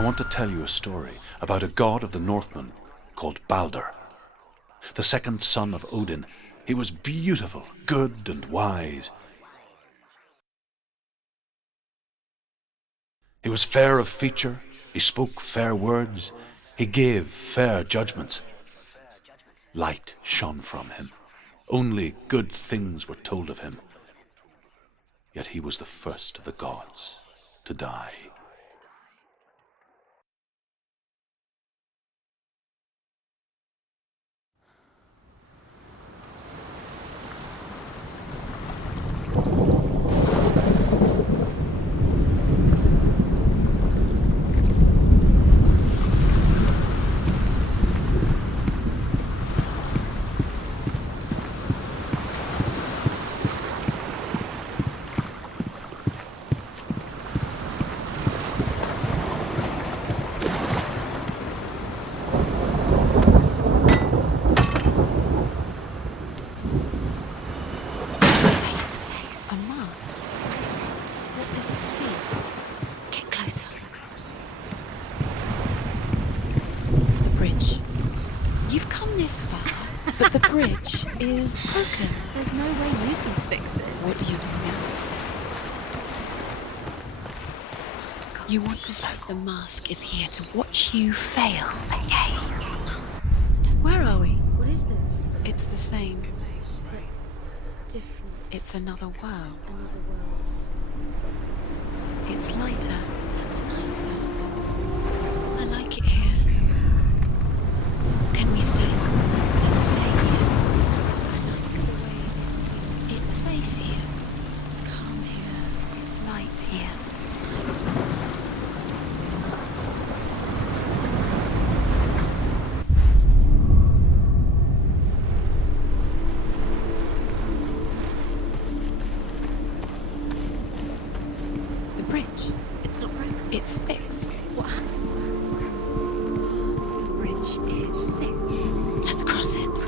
I want to tell you a story about a god of the Northmen called Balder. The second son of Odin, he was beautiful, good and wise. He was fair of feature, he spoke fair words, he gave fair judgments. Light shone from him. Only good things were told of him. Yet he was the first of the gods to die. But the bridge is broken. There's no way you can fix it. What do you do now, Sam? You want to say the mask is here to watch you fail again. Where are we? What is this? It's the same. Different. It's another world. Another worlds. It's lighter. That's nicer. I like it here. Can we stay? Let's stay here. I like the way It's safe here. it's calm here. It's light here. It's nice. The bridge. It's not broken. It's fixed. What? The bridge is fixed. Let's cross it.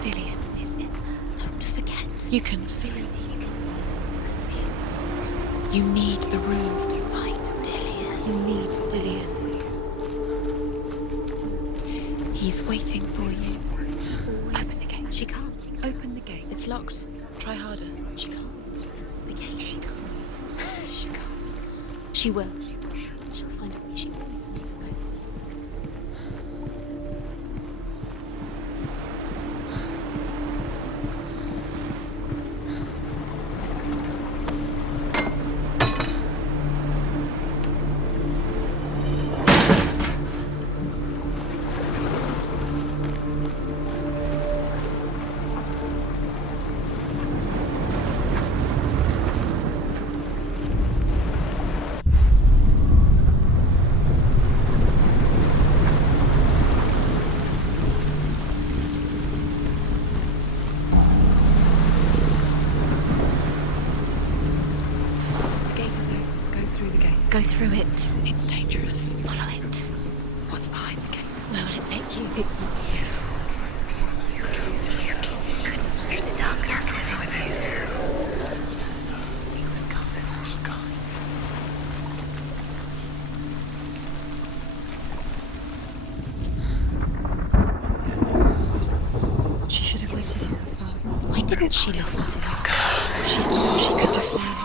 Dillian is in there. Don't forget. You can feel it. You need the runes to fight Dillian. You need Dillian. He's waiting for you. Always. Open the gate. She can't. Open the gate. It's locked. Try harder. She can't. The gate. She can't. She can't. She will. She'll find a way. She always finds a way. The gate is open. Go through the gate. Go through it. It's dangerous. Follow it. What's behind the gate? Where will it take you? It's not safe. She should have listened to her father. Why didn't she listen to her? She thought she could defend her.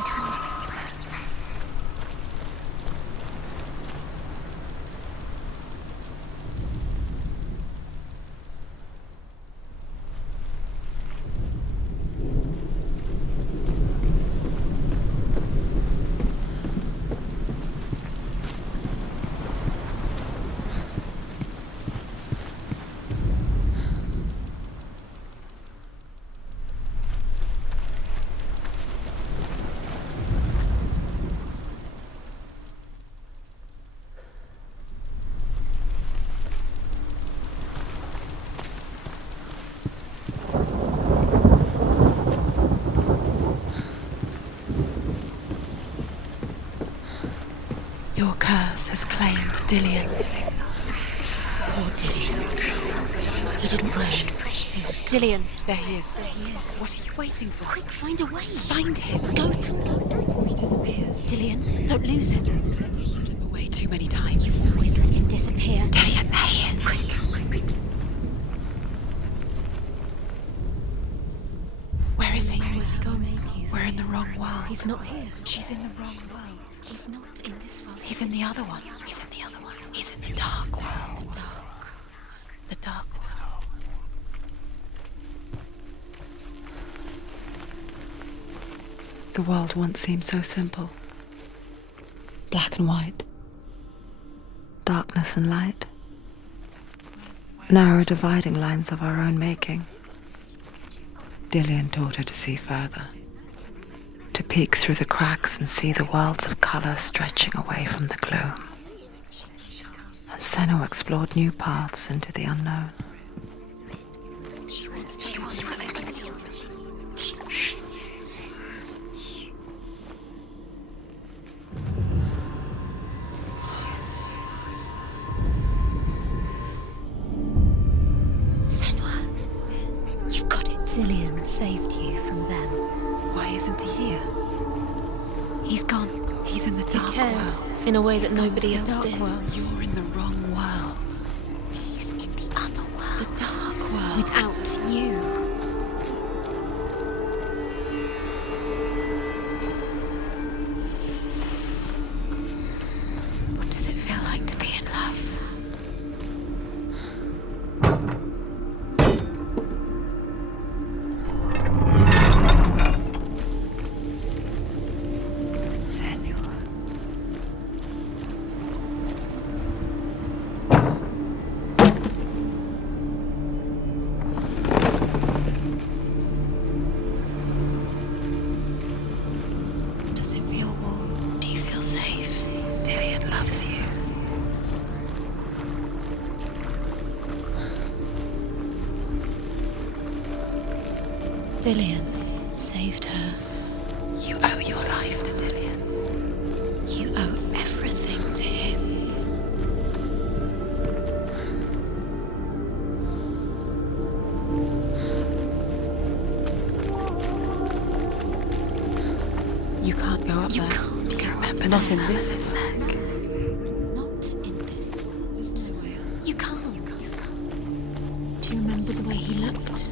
Your curse has claimed Dillian. Poor Dillian. He didn't know. Dillian. There he is. There he is. What are you waiting for? Quick, find a way. Find him. Go. Before he disappears. Dillian, don't lose him. Slip away too many times. Always let him disappear. Dillian, there he is. Quick. Where is he? Where's he gone? We're in the wrong world. He's not here. She's in the wrong world. He's not in this world. He's in the other one. He's in the other one. He's in the dark world. the dark. The dark world. The world once seemed so simple. Black and white. Darkness and light. Narrow dividing lines of our own making. Dillian taught her to see further. To peek through the cracks and see the worlds of colour stretching away from the gloom. And Senua explored new paths into the unknown. She wants to Senua, you've got it. Dillian saved you from them. Why isn't he here? He's gone. He's in the dark world. In a way He's that gone nobody to the else dark did. world. You're in the wrong world. He's in the other world. The dark world. Without you. What does it feel like to be in love? Does it feel warm? Do you feel safe? Dillian loves you. Dillian saved her. You owe your life to Dillian. You owe everything to him. You can't go up You there. can't Do you go remember up not there. in this neck? Not in this world. You can't. Do you remember the way he looked?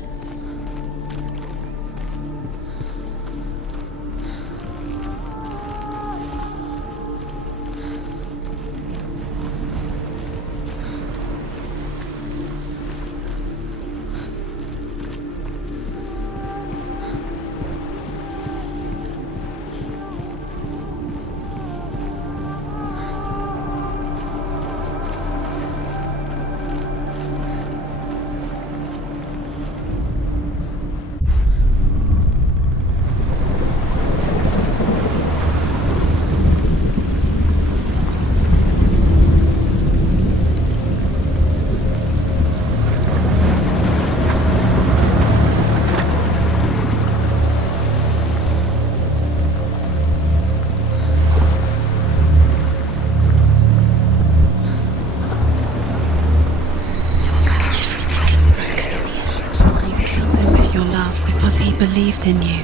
You killed him with your love because he believed in you.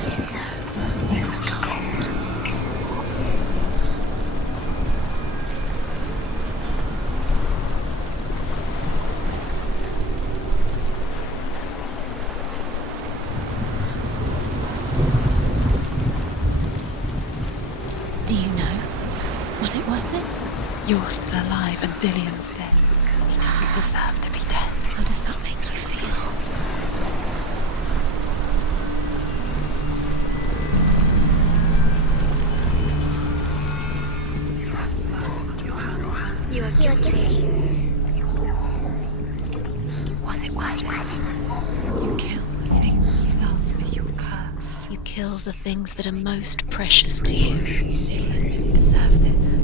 Do you know? Was it worth it? You're still alive and Dillian's dead. He doesn't deserve to be dead. How does that make you feel? You are guilty. Was it worth it? You killed the things you love with your curse. You kill the things that are most precious to you. Dillian didn't deserve this.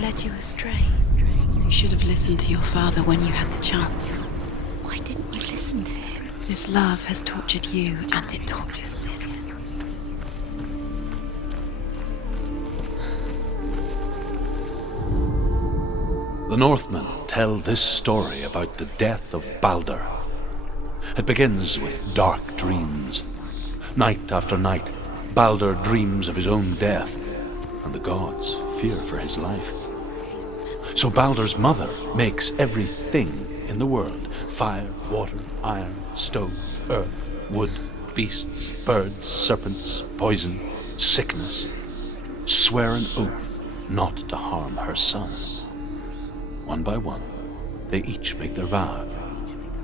led you astray. You should have listened to your father when you had the chance. Why didn't you listen to him? This love has tortured you, And it tortures me. The Northmen tell this story about the death of Balder. It begins with dark dreams. Night after night, Balder dreams of his own death, and the gods fear for his life. So Balder's mother makes everything in the world: fire, water, iron, stone, earth, wood, beasts, birds, serpents, poison, sickness, swear an oath not to harm her son. One by one, they each make their vow.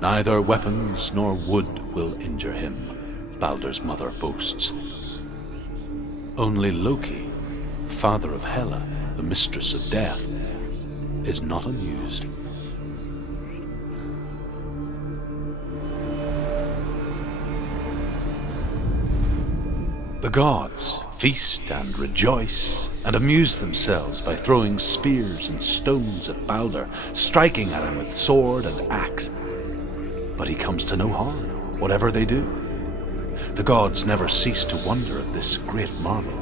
Neither weapons nor wood will injure him, Balder's mother boasts. Only Loki, father of Hela, the mistress of death, is not amused. The gods feast and rejoice and amuse themselves by throwing spears and stones at Balder, striking at him with sword and axe. But he comes to no harm, whatever they do. The gods never cease to wonder at this great marvel.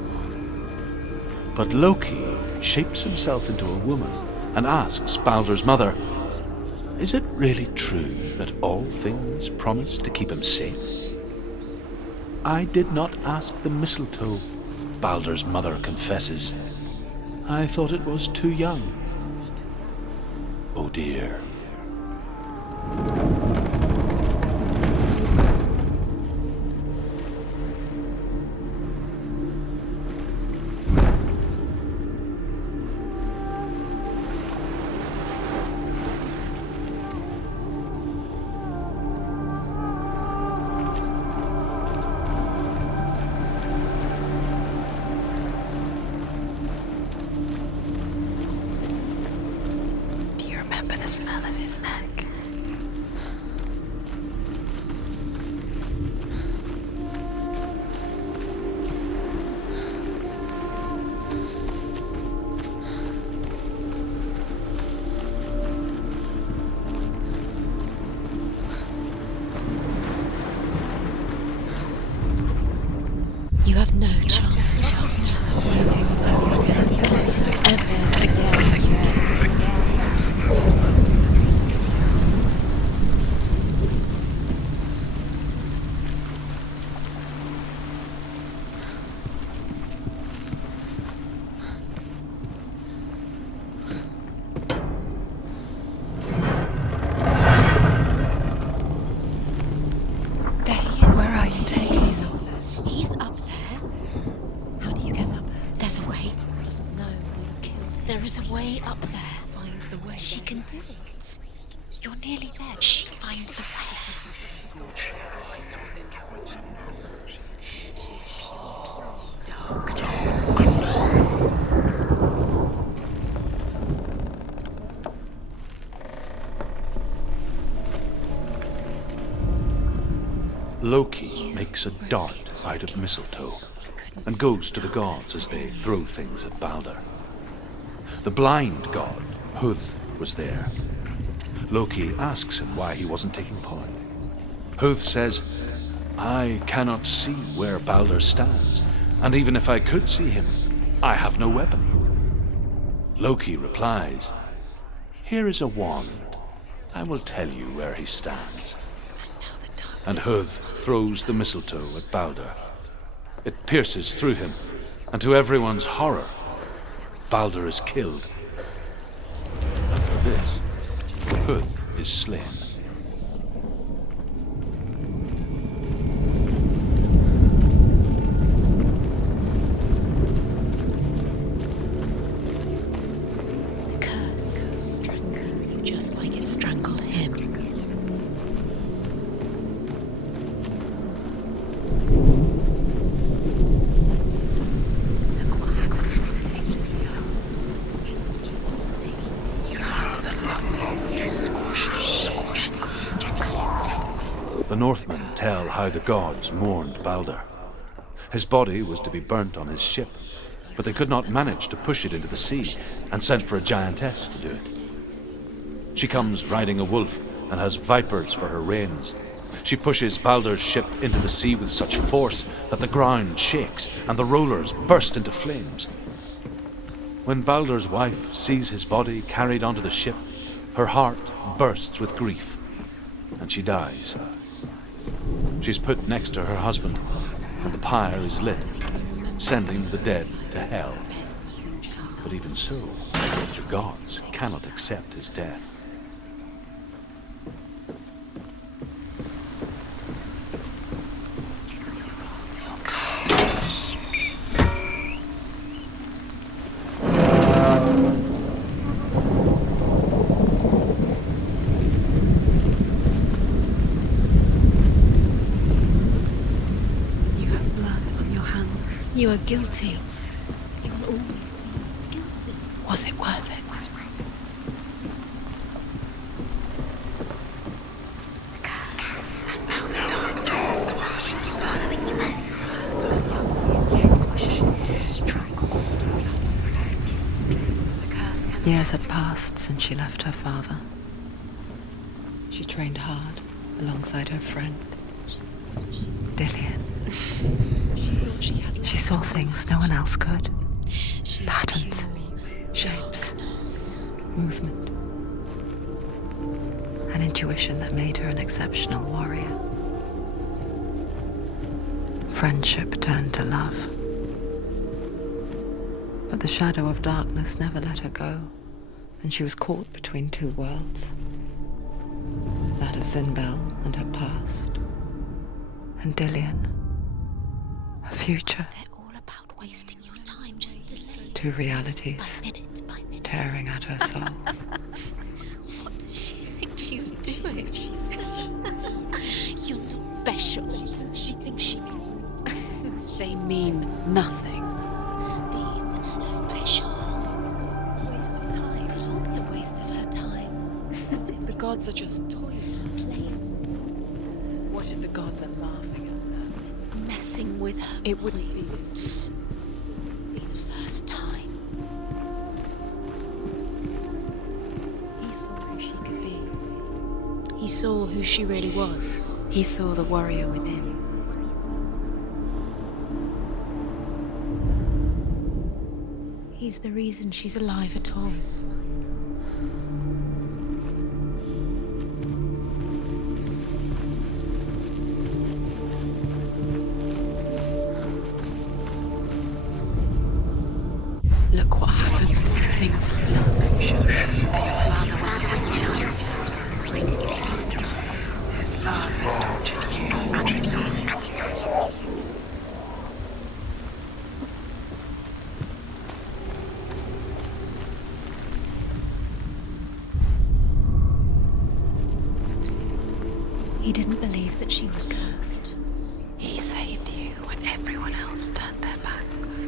But Loki shapes himself into a woman and asks Balder's mother, "Is it really true that all things promise to keep him safe?" "I did not ask the mistletoe," Balder's mother confesses. "I thought it was too young." Oh dear. The smell of his neck. You have no chance ever again. Where are you taking us? He's up there. How do you get up there? There's a way. Doesn't know who killed him. There is a way up there. Find the way. She can do it. You're nearly there. Just find the way. Loki makes a dart out of mistletoe and goes to the gods as they throw things at Balder. The blind god, Huth, was there. Loki asks him why he wasn't taking part. Huth says, "I cannot see where Balder stands, and even if I could see him, I have no weapon." Loki replies, "Here is a wand. I will tell you where he stands." And Huth throws the mistletoe at Balder. It pierces through him, and to everyone's horror, Balder is killed. And for this, Huth is slain. The curse is strangling you just like it strangled him. The Northmen tell how the gods mourned Balder. His body was to be burnt on his ship, but they could not manage to push it into the sea, and sent for a giantess to do it. She comes riding a wolf and has vipers for her reins. She pushes Baldur's ship into the sea with such force that the ground shakes and the rollers burst into flames. When Baldur's wife sees his body carried onto the ship, her heart bursts with grief, and she dies. She's put next to her husband, and the pyre is lit, sending the dead to hell. But even so, the gods cannot accept his death. You are guilty. You will always be guilty. Was it worth it? Years had passed since she left her father. She trained hard alongside her friend, Dillian. She saw things no one else could. Patterns, shapes, movement. An intuition that made her an exceptional warrior. Friendship turned to love. But the shadow of darkness never let her go, and she was caught between two worlds. That of Zinbel and her past, and Dillian, her future. They're all about wasting your time, just delay. Two realities By minute. tearing at her soul. What does she think she's doing? You're not special. She thinks she can. They mean nothing. Being special. Waste of time. Could all be a waste of her time. What if the gods are just toying, playing? What if the gods are laughing at her? Messing with her. It wouldn't be this. Be the first time. He saw who she could be. He saw who she really was. He saw the warrior within. He's the reason she's alive at all. Look what happens to the things you love. He didn't believe that she was cursed. He saved you when everyone else turned their backs.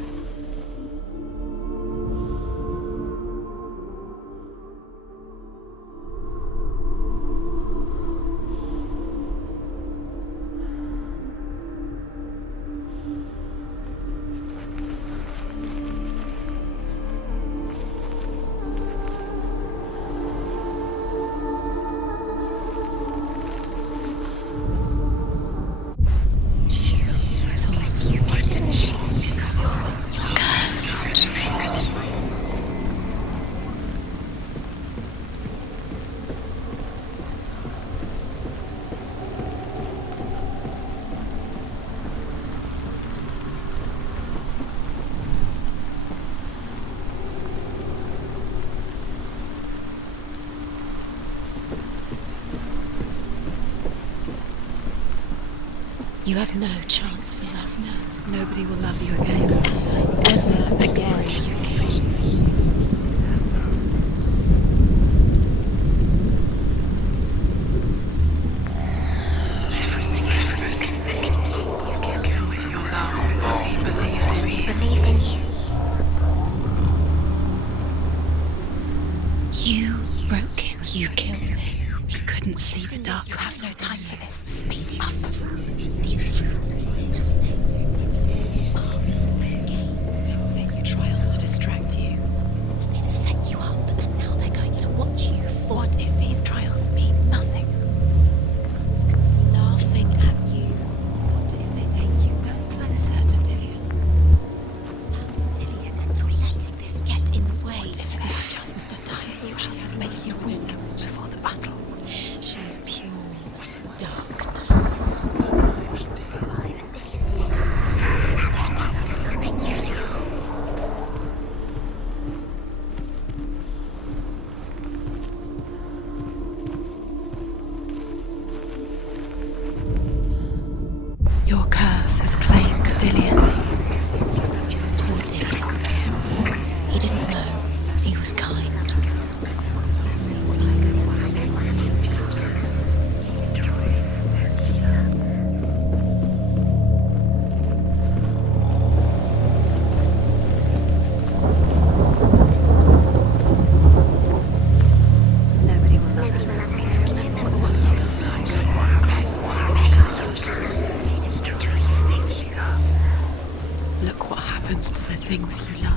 You have no chance for love now. Nobody will love you again. Ever again. You broke him. You killed him. He couldn't see the dark. You have no time for this. Speed up. It's all part of their game. Say you try Look what happens to the things you love.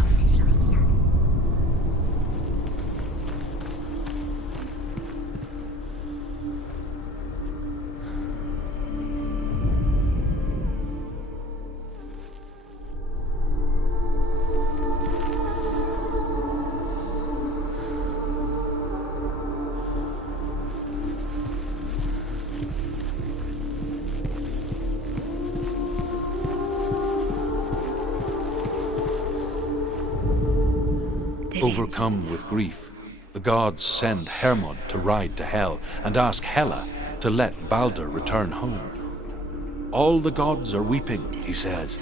Overcome with grief, the gods send Hermod to ride to Hell and ask Hela to let Balder return home. All the gods are weeping, he says.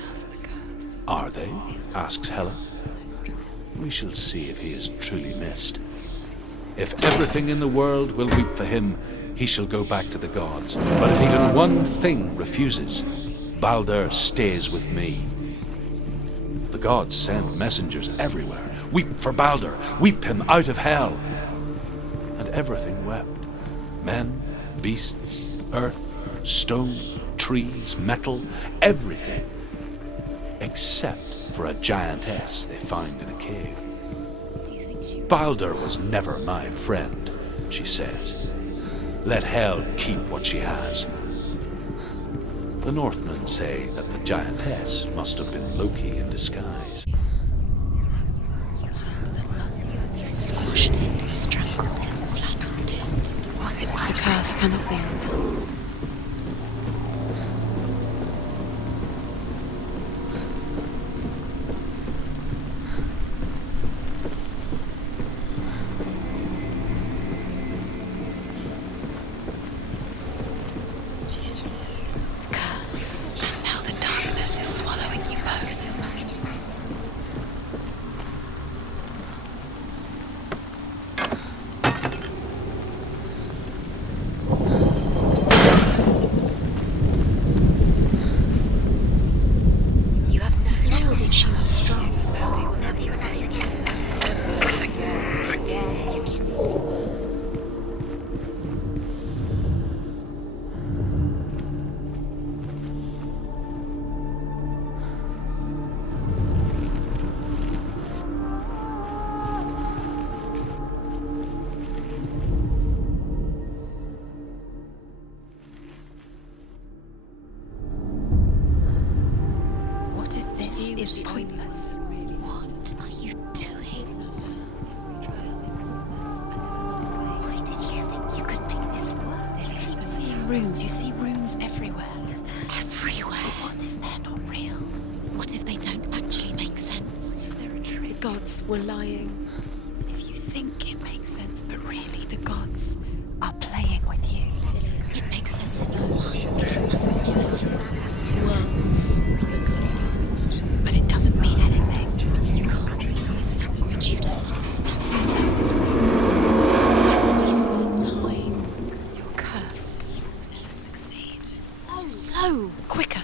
Are they? Asks Hela. We shall see if he is truly missed. If everything in the world will weep for him, he shall go back to the gods. But if even one thing refuses, Balder stays with me. The gods send messengers everywhere. Weep for Balder, weep him out of Hell. And everything wept. Men, beasts, earth, stone, trees, metal, everything. Except for a giantess they find in a cave. Balder was never my friend, she says. Let Hel keep what she has. The Northmen say that the giantess must have been Loki in disguise. You squashed it, strangled it, flattened it. Was it The curse cannot be undone. The curse. And now the darkness is swallowing you both. You have no soul that she was strong. What if this is pointless? What are you doing? Why did you think you could make this work? You see runes. You see runes everywhere. Everywhere. What if they're not real? What if they don't actually make sense? They're a trick. The gods were lying. If you think it makes sense, but really the gods are playing with you. It makes sense in your mind. It doesn't make sense. Worlds. But it doesn't mean anything. You can't read this language. You don't understand. Wasted time. You're cursed. Never succeed. Slow. Quicker.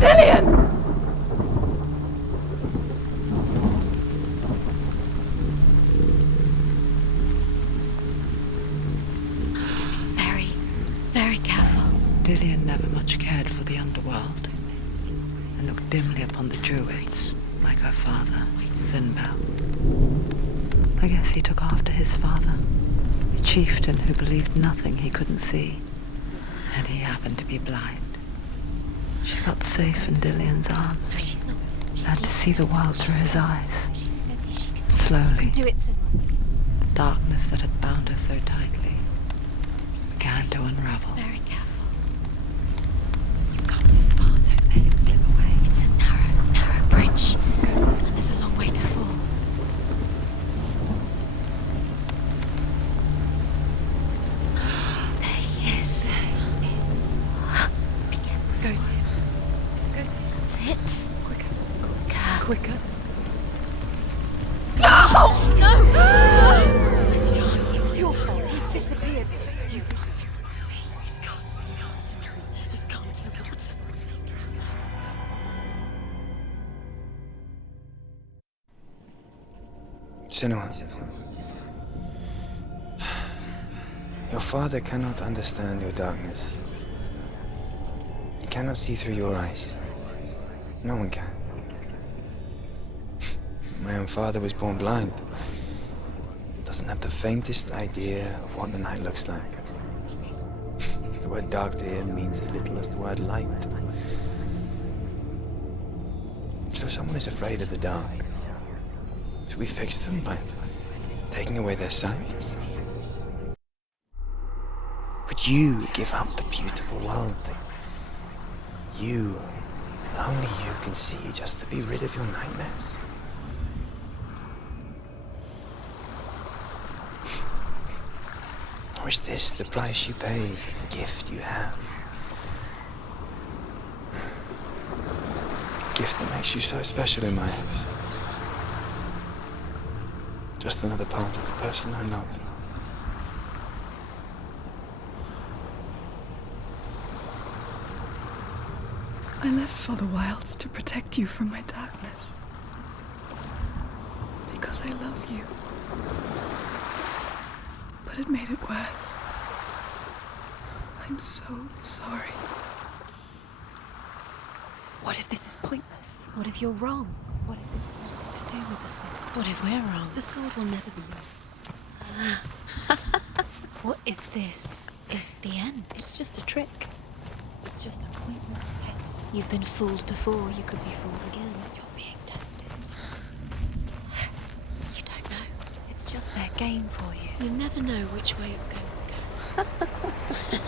Dillian! Very, very careful. Dillian never much cared for the underworld and looked dimly upon the druids, like her father, Zinbao. I guess he took after his father, a chieftain who believed nothing he couldn't see, and he happened to be blind. She felt safe in Dillian's arms, She's not. and to see the world through his eyes. She's steady. She can Slowly, do it, Senua. the darkness that had bound her so tightly began to unravel. Very careful. You've come this far, don't let him slip away. It's a narrow bridge. And there's a long way to fall. There he is. Be careful. Go to him. Go to him. That's it. Quicker. Quicker. Quicker. Where's he gone? It's your fault. He's disappeared. You've lost him to the sea. He's gone. You've lost him to the... Just gone to the water. He's drowned. Senua, your father cannot understand your darkness. He cannot see through your eyes. No one can. My own father was born blind. Doesn't have the faintest idea of what the night looks like. The word dark to him means as little as the word light. So someone is afraid of the dark. Should we fix them by taking away their sight? Would you give up the beautiful world that you, and only you, can see just to be rid of your nightmares? Or is this the price you pay for the gift you have? A gift that makes you so special in my eyes. Just another part of the person I love. I left for the wilds to protect you from my darkness. Because I love you. But it made it worse. I'm so sorry. What if this is pointless? What if you're wrong? What if this has nothing to do with the sword? What if we're wrong? The sword will never be yours. What if this is the end? It's just a trick. It's just a pointless test. You've been fooled before, you could be fooled again. You're being tested. You don't know. It's just their game for you. You never know which way it's going to go.